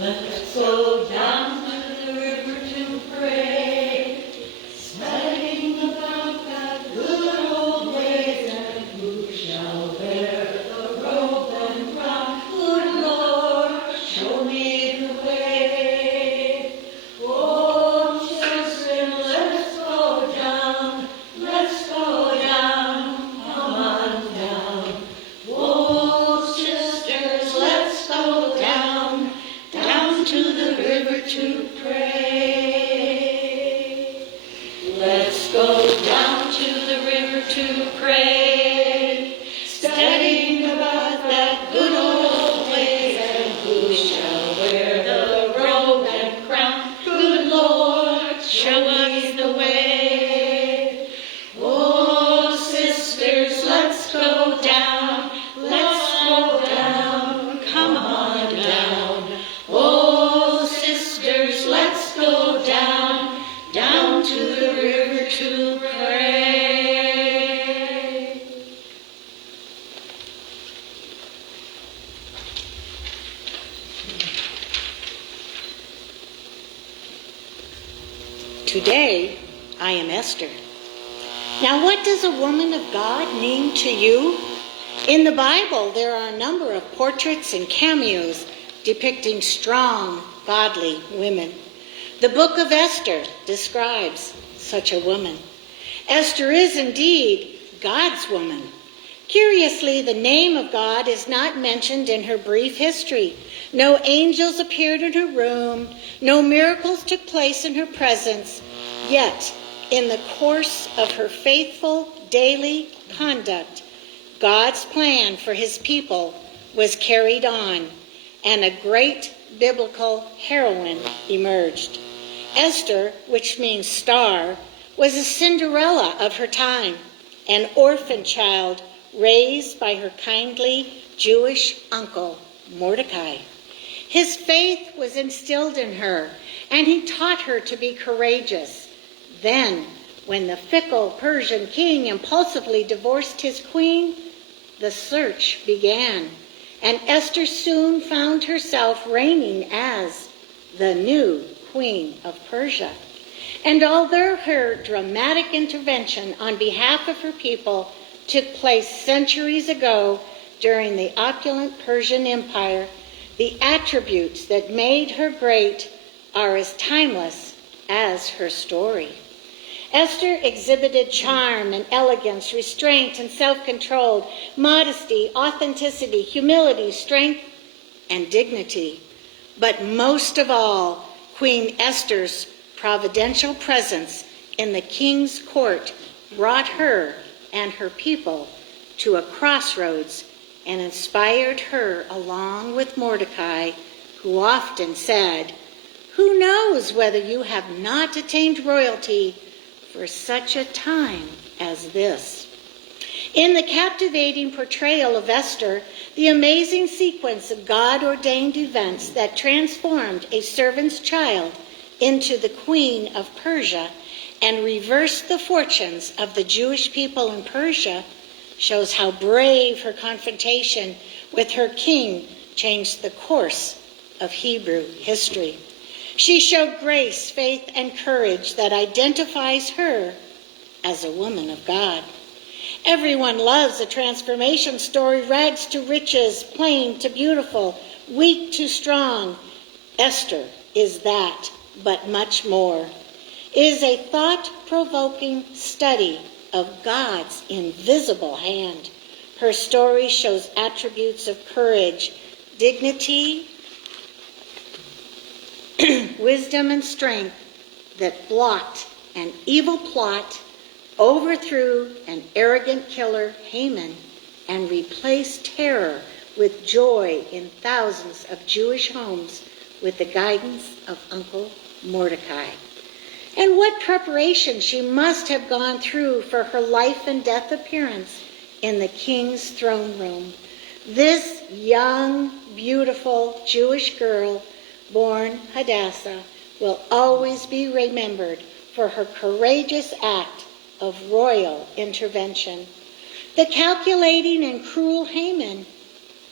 Let's go down to the river to pray, studying about that good old ways, and who shall bear the robe and crown? Good Lord, show me the way. Oh, children, let's go down, come on down. Oh, sisters, let's go down to the river to pray. Let's go down to the river to pray, studying about that good old ways, and who shall wear the robe and crown? Good Lord, show us the way. Oh, sisters, let's go down, come on down. Oh, sisters, let's go down to the river to pray. Today, I am Esther. Now, what does a woman of God mean to you? In the Bible, there are a number of portraits and cameos depicting strong, godly women. The book of Esther describes such a woman. Esther is indeed God's woman. Curiously, the name of God is not mentioned in her brief history. No angels appeared in her room. No miracles took place in her presence. Yet, in the course of her faithful daily conduct, God's plan for his people was carried on, and a great biblical heroine emerged. Esther, which means star, was a Cinderella of her time, an orphan child raised by her kindly Jewish uncle, Mordecai. His faith was instilled in her, and he taught her to be courageous. Then, when the fickle Persian king impulsively divorced his queen, the search began, and Esther soon found herself reigning as the new Queen of Persia. And although her dramatic intervention on behalf of her people took place centuries ago during the opulent Persian Empire, the attributes that made her great are as timeless as her story. Esther exhibited charm and elegance, restraint and self-control, modesty, authenticity, humility, strength, and dignity. But most of all, Queen Esther's providential presence in the king's court brought her and her people to a crossroads and inspired her along with Mordecai, who often said, "Who knows whether you have not attained royalty for such a time as this?" In the captivating portrayal of Esther, the amazing sequence of God-ordained events that transformed a servant's child into the Queen of Persia and reversed the fortunes of the Jewish people in Persia shows how brave her confrontation with her king changed the course of Hebrew history. She showed grace, faith, and courage that identifies her as a woman of God. Everyone loves a transformation story, rags to riches, plain to beautiful, weak to strong. Esther is that, but much more. It is a thought-provoking study of God's invisible hand. Her story shows attributes of courage, dignity, wisdom, and strength that blocked an evil plot, overthrew an arrogant killer, Haman, and replaced terror with joy in thousands of Jewish homes with the guidance of Uncle Mordecai. And what preparation she must have gone through for her life and death appearance in the king's throne room. This young, beautiful Jewish girl, born Hadassah, will always be remembered for her courageous act of royal intervention. The calculating and cruel Haman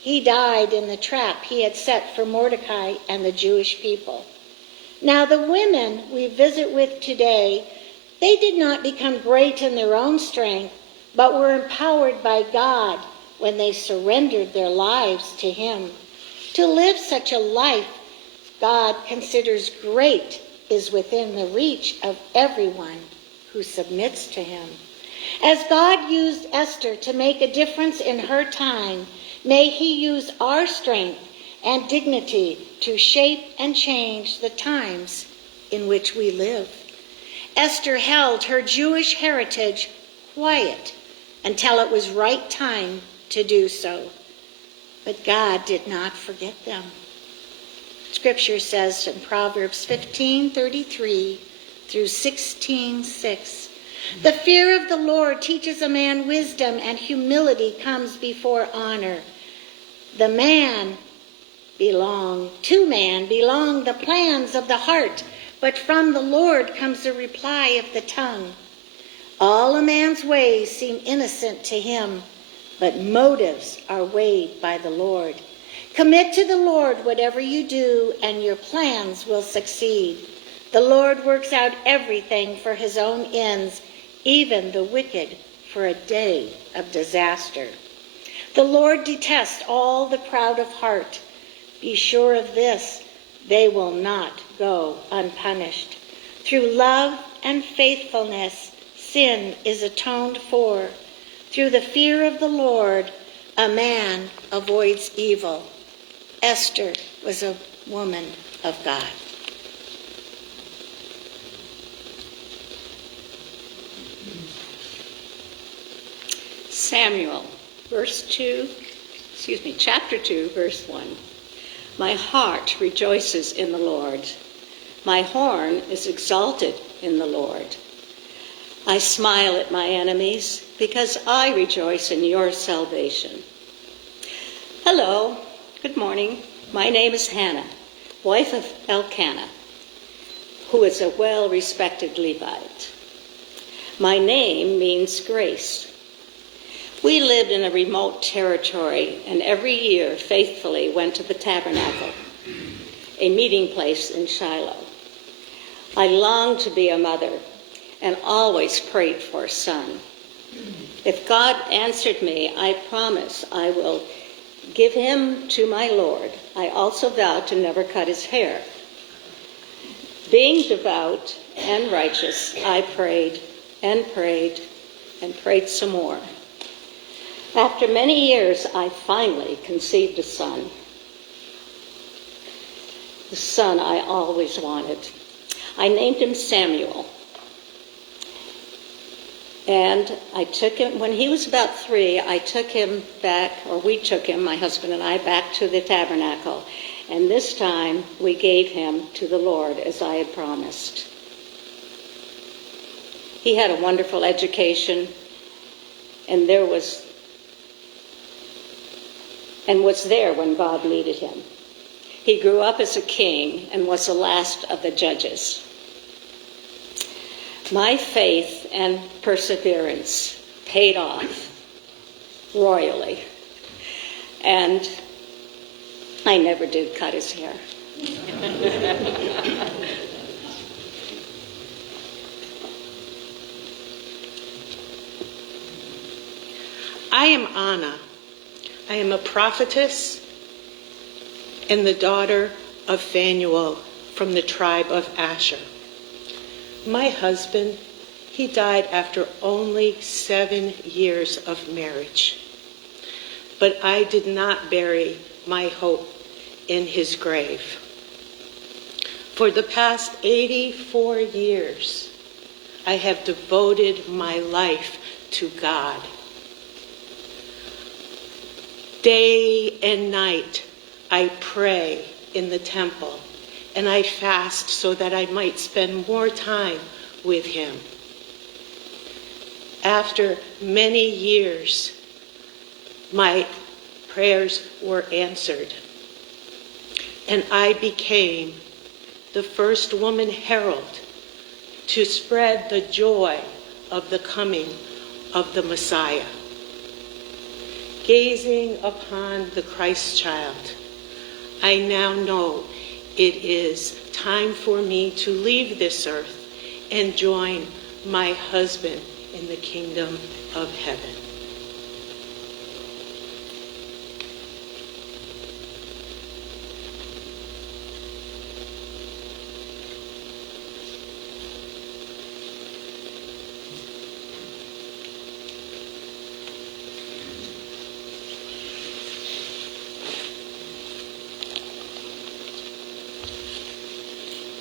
He died in the trap he had set for Mordecai and the Jewish people. Now the women we visit with today, they did not become great in their own strength, but were empowered by God when they surrendered their lives to him. To live such a life God considers great is within the reach of everyone who submits to him. As God used Esther to make a difference in her time, may he use our strength and dignity to shape and change the times in which we live. Esther held her Jewish heritage quiet until it was right time to do so. But God did not forget them. Scripture says in Proverbs 15:33 through 16:6, "The fear of the Lord teaches a man wisdom, and humility comes before honor. To man belong the plans of the heart, but from the Lord comes the reply of the tongue. All a man's ways seem innocent to him, but motives are weighed by the Lord. Commit to the Lord whatever you do, and your plans will succeed. The Lord works out everything for his own ends, even the wicked for a day of disaster. The Lord detests all the proud of heart. Be sure of this, they will not go unpunished. Through love and faithfulness, sin is atoned for. Through the fear of the Lord, a man avoids evil." Esther was a woman of God. Samuel, chapter 2, verse 1. My heart rejoices in the Lord. My horn is exalted in the Lord. I smile at my enemies because I rejoice in your salvation. Hello, good morning. My name is Hannah, wife of Elkanah, who is a well-respected Levite. My name means grace. We lived in a remote territory and every year faithfully went to the tabernacle, a meeting place in Shiloh. I longed to be a mother and always prayed for a son. If God answered me, I promise I will give him to my Lord. I also vowed to never cut his hair. Being devout and righteous, I prayed and prayed and prayed some more. After many years, I finally conceived a son. The son I always wanted. I named him Samuel. And I took him, when he was about 3, I took him back, or we took him, my husband and I, back to the tabernacle. And this time, we gave him to the Lord as I had promised. He had a wonderful education, and was there when God needed him. He grew up as a king and was the last of the judges. My faith and perseverance paid off royally, and I never did cut his hair. I am Anna. I am a prophetess and the daughter of Phanuel from the tribe of Asher. My husband, he died after only 7 years of marriage. But I did not bury my hope in his grave. For the past 84 years, I have devoted my life to God. Day and night, I pray in the temple, and I fast so that I might spend more time with him. After many years, my prayers were answered, and I became the first woman herald to spread the joy of the coming of the Messiah. gazing upon the Christ child, I now know it is time for me to leave this earth and join my husband in the kingdom of heaven.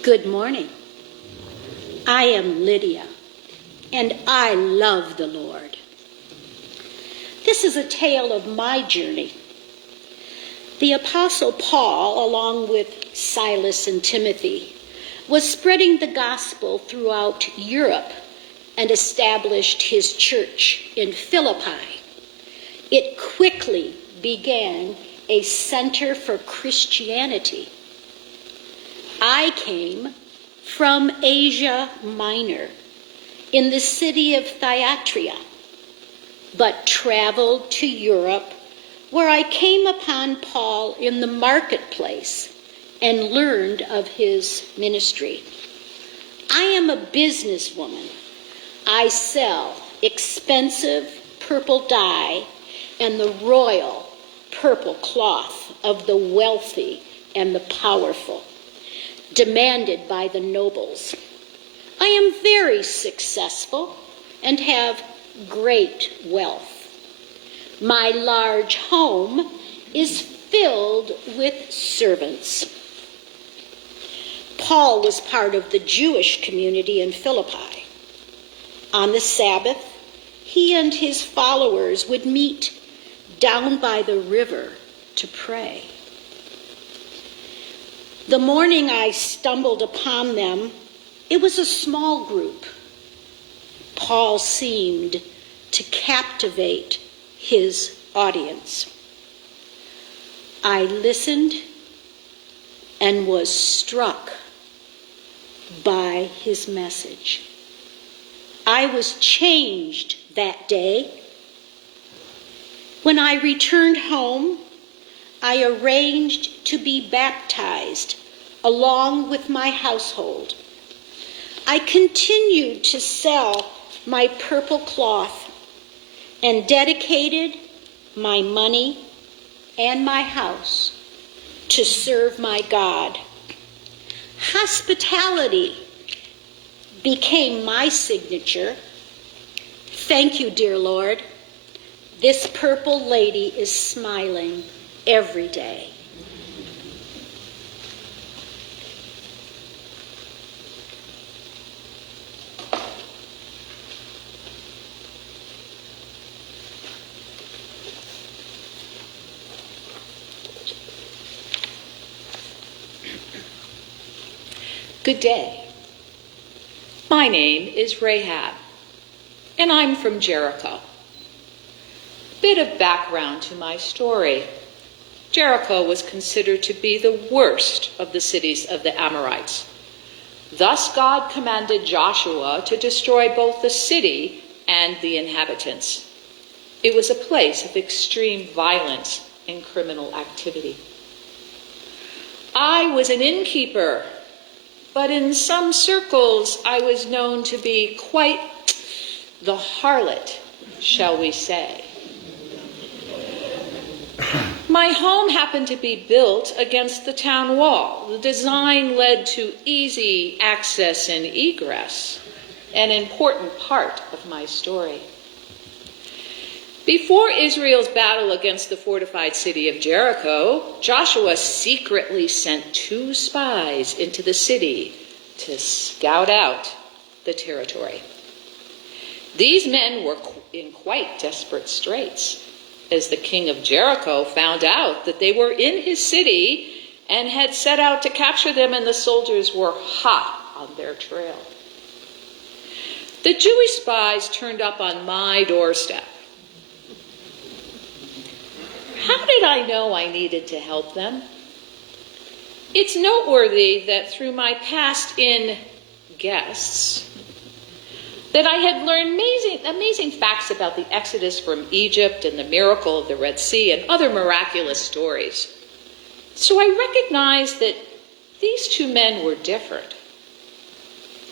Good morning. I am Lydia, and I love the Lord. This is a tale of my journey. The Apostle Paul, along with Silas and Timothy, was spreading the gospel throughout Europe and established his church in Philippi. It quickly began a center for Christianity. I came from Asia Minor in the city of Thyatira, but traveled to Europe, where I came upon Paul in the marketplace and learned of his ministry. I am a businesswoman. I sell expensive purple dye and the royal purple cloth of the wealthy and the powerful, demanded by the nobles. I am very successful and have great wealth. My large home is filled with servants. Paul was part of the Jewish community in Philippi. On the Sabbath, he and his followers would meet down by the river to pray. The morning I stumbled upon them, it was a small group. Paul seemed to captivate his audience. I listened and was struck by his message. I was changed that day. When I returned home, I arranged to be baptized along with my household. I continued to sell my purple cloth and dedicated my money and my house to serve my God. Hospitality became my signature. Thank you, dear Lord. This purple lady is smiling every day. Good day. My name is Rahab, and I'm from Jericho. Bit of background to my story. Jericho was considered to be the worst of the cities of the Amorites. Thus God commanded Joshua to destroy both the city and the inhabitants. It was a place of extreme violence and criminal activity. I was an innkeeper, but in some circles I was known to be quite the harlot, shall we say. My home happened to be built against the town wall. The design led to easy access and egress, an important part of my story. Before Israel's battle against the fortified city of Jericho, Joshua secretly sent 2 spies into the city to scout out the territory. These men were in quite desperate straits, as the king of Jericho found out that they were in his city and had set out to capture them, and the soldiers were hot on their trail. The Jewish spies turned up on my doorstep. How did I know I needed to help them? It's noteworthy that through my past in guests, that I had learned amazing facts about the Exodus from Egypt and the miracle of the Red Sea and other miraculous stories. So I recognized that these two men were different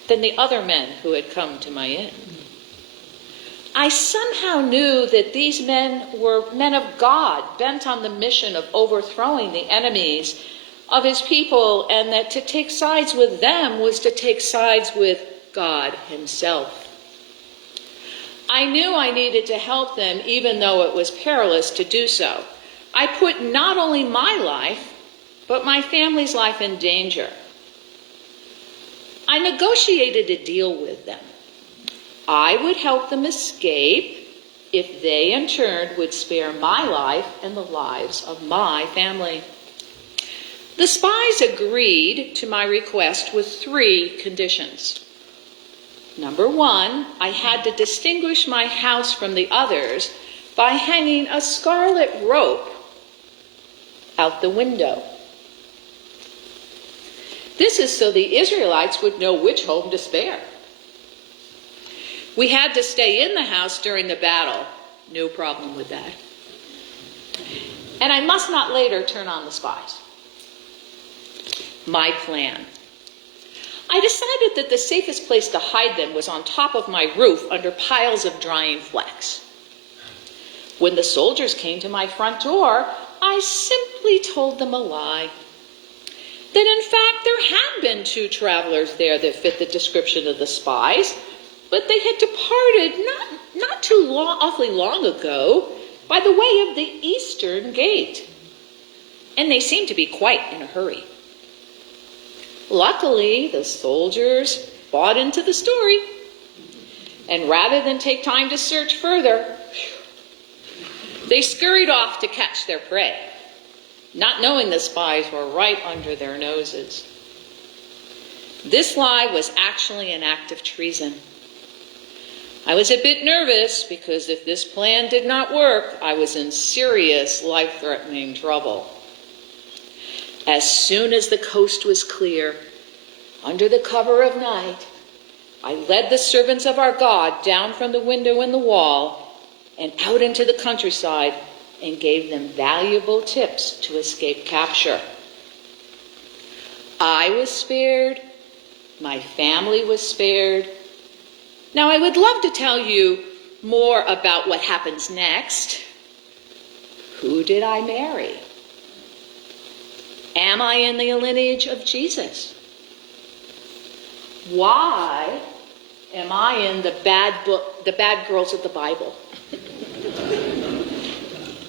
than the other men who had come to my inn. I somehow knew that these men were men of God, bent on the mission of overthrowing the enemies of his people, and that to take sides with them was to take sides with God himself. I knew I needed to help them, even though it was perilous to do so. I put not only my life, but my family's life in danger. I negotiated a deal with them. I would help them escape if they in turn would spare my life and the lives of my family. The spies agreed to my request with 3 conditions. Number 1, I had to distinguish my house from the others by hanging a scarlet rope out the window. This is so the Israelites would know which home to spare. We had to stay in the house during the battle. No problem with that. And I must not later turn on the spies. My plan. I decided that the safest place to hide them was on top of my roof under piles of drying flax. When the soldiers came to my front door, I simply told them a lie. That in fact there had been 2 travelers there that fit the description of the spies, but they had departed not too awfully long ago by the way of the eastern gate. And they seemed to be quite in a hurry. Luckily, the soldiers bought into the story. And rather than take time to search further, they scurried off to catch their prey, not knowing the spies were right under their noses. This lie was actually an act of treason. I was a bit nervous because if this plan did not work, I was in serious life-threatening trouble. As soon as the coast was clear, under the cover of night, I led the servants of our God down from the window in the wall and out into the countryside and gave them valuable tips to escape capture. I was spared. My family was spared. Now, I would love to tell you more about what happens next. Who did I marry? Am I in the lineage of Jesus? Why am I in the bad girls of the Bible?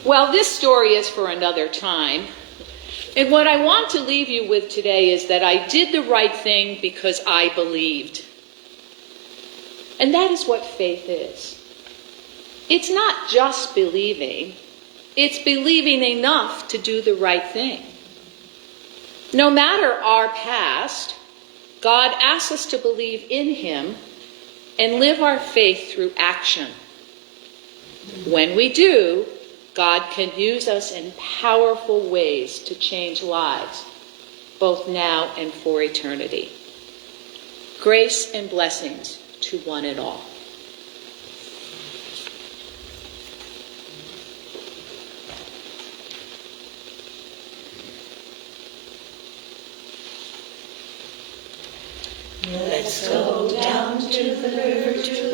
Well, this story is for another time. And what I want to leave you with today is that I did the right thing because I believed. And that is what faith is. It's not just believing. It's believing enough to do the right thing. No matter our past, God asks us to believe in him and live our faith through action. When we do, God can use us in powerful ways to change lives, both now and for eternity. Grace and blessings to one and all. Let's go down to the river to